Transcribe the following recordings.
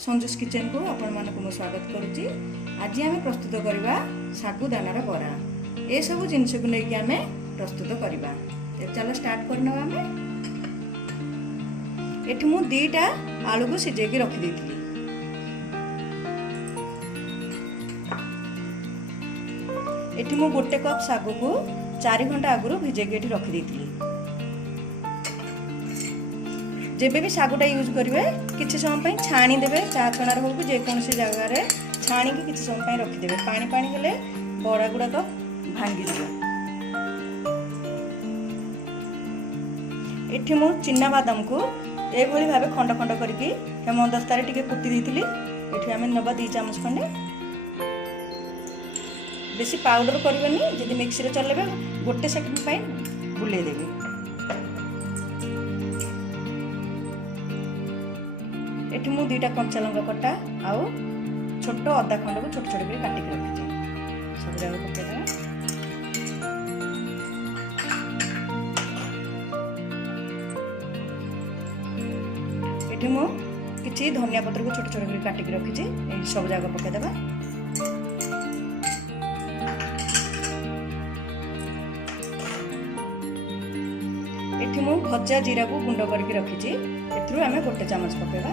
संजूस kitchen को आपण मानक मु स्वागत करुच्ची। आज आम प्रस्तुत करवा सागुदानार बरा। ए सब जिनस को लेकिन आम प्रस्तुत करवा। चलो स्टार्ट करना। आम एठी मु 2टा आलू को सिझेकी रखी देती। एठी मु 1 कप सागु को 4 घंटा आगु भिजेकी रखी देती। जेबे भी सागुटा यूज करेंगे किसी समय छाणी देवे चा छणार हो कि जेकोसी जगार छाणी की किसी समय रखिदे। पानी पानी हेले बड़ा गुड़ाक भांगी जाए। एठी मु चिन्ना बादाम को एभली भाव खंड खंड करके हेमदस्तारे टिके कुटी देइतिली। एठी आमे नबा 2 चामच खंडे। बेसी पाउडर करबेनी, जदि मिक्सी रे चलेबे 1 सेकंड पई बुले देबे। एठी मु 2टा कंचा लंका कटा आउ छोट अदा खंड को छोट छोट कर काटी के रखिछे। सब जाक पके देबा। एठी मु किछि धनिया पत्र को छोट छोट कर काटी के रखिछे। ए सब जाक पके देबा। एठी मु भजा जीरा को गुंड करके रखिछे। एथरु आमे 1 चामच पकेबा।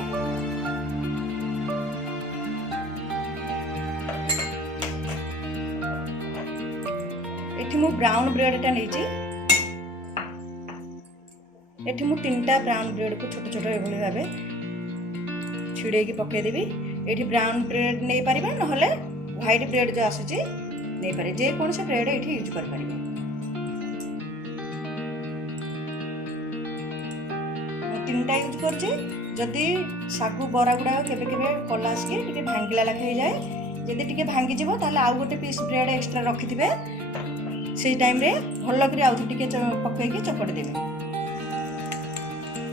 एठी मु ब्राउन ब्रेड टा नेची। एठी मु 3टा ब्राउन ब्रेड को छोट छोट एभली भाबे छिड़े की पके देबी। एठी ब्राउन ब्रेड नै परिबा, नहले व्हाइट ब्रेड जो आसुची नै पारे। जे कोन से ब्रेड एठी यूज कर परिबा। 3टा यूज करछे। जदि सागु बरा गुडा केबे केबे कला आसके टिके भांगिला लागे हो जाए। जदि टिके भांगी जिवो ताले आउ गोटे पीस ब्रेड एक्स्ट्रा रखिथिबे। से टाइम रे भलो करी आउ टिके पकई के चपड़ देबे।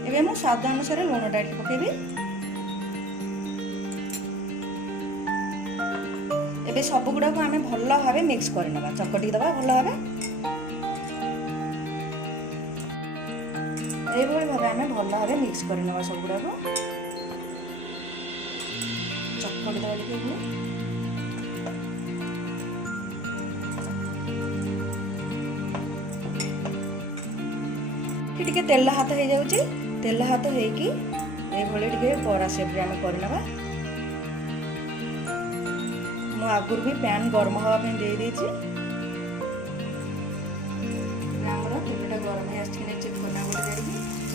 एबे मु स्वाद अनुसार लूण डाल पकेबी। एबे सब गुडा को आमे भलो भाबे मिक्स करनबा, चकटी दबा भलो भाबे। एभली भाव आम भल भाव मिक्स करना सब गुड़ा को चकड़ी दबा टिके तेल हाथ हो जाउची। तेल हाथ होइकी एभली टिके बरा शेप रे आम करनबा। मु आगुर भी पैन गरम हवा पे दे देची। हमरो तेलटा गरम है आछि ने चेक करना बोले जाई।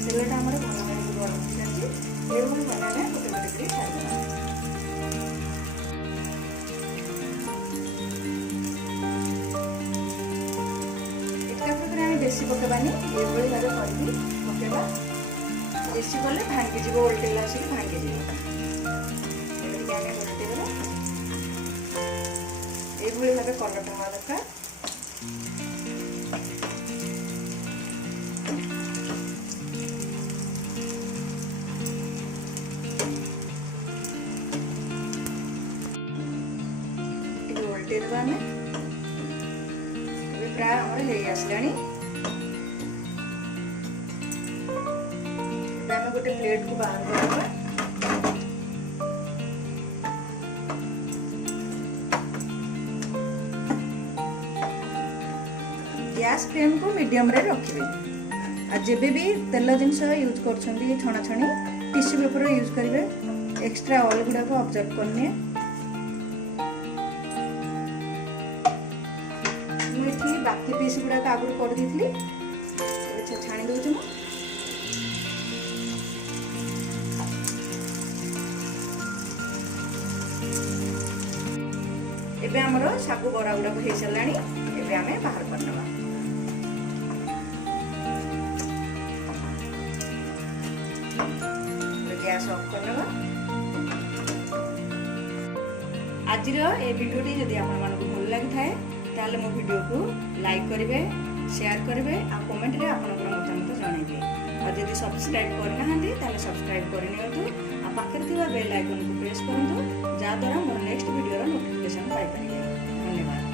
तेलटा हमरो भलो भाबे गरम हो जाछि। एभली बनाने गोटे गोटे करी खाइबा। एका प्रकार आमे बेसी पकेबानी, एभली भाबे करबी पकेबा। बेसी करले भांगी जिवो, उल्टेला आसी भांगी जिवो। एभली के आमे उल्टे देबा। एभली भाबे कलरटा हवा दरकार। प्राय हमर हे आसलानी। आमे गोटे प्लेट को बाहर करबा। गैस फ्लेम को मीडियम रे रखिबे। आ जेबे भी तेल जिंस यूज करछंदी छणा छणी टिश्यू पेपर यूज करिवे। एक्स्ट्रा ऑयल गुडा को ऑब्जर्व करने। बाकी पीस गुड़ा आगुरी कर दी छाणी दौर। एबे हमर सागु बरा गुड़ा हो साराणी। एबे आमे बाहर करनबा। Gas off करनबा। आजिर ए वीडियोटी जदि आपण मानकु भल लागि थाए ताले मो वीडियो को लाइक करेंगे, शेयर करेंगे और कमेंट रे आपनकर मतामत जणाइबे। और जदि सब्सक्राइब करना हांती ताले सब्सक्राइब करनियतु। आ पाखरे थिबा बेल आइकन को प्रेस करंतु, जा द्वारा मोर नेक्स्ट वीडियो रो नोटिफिकेशन पाइ परिबे।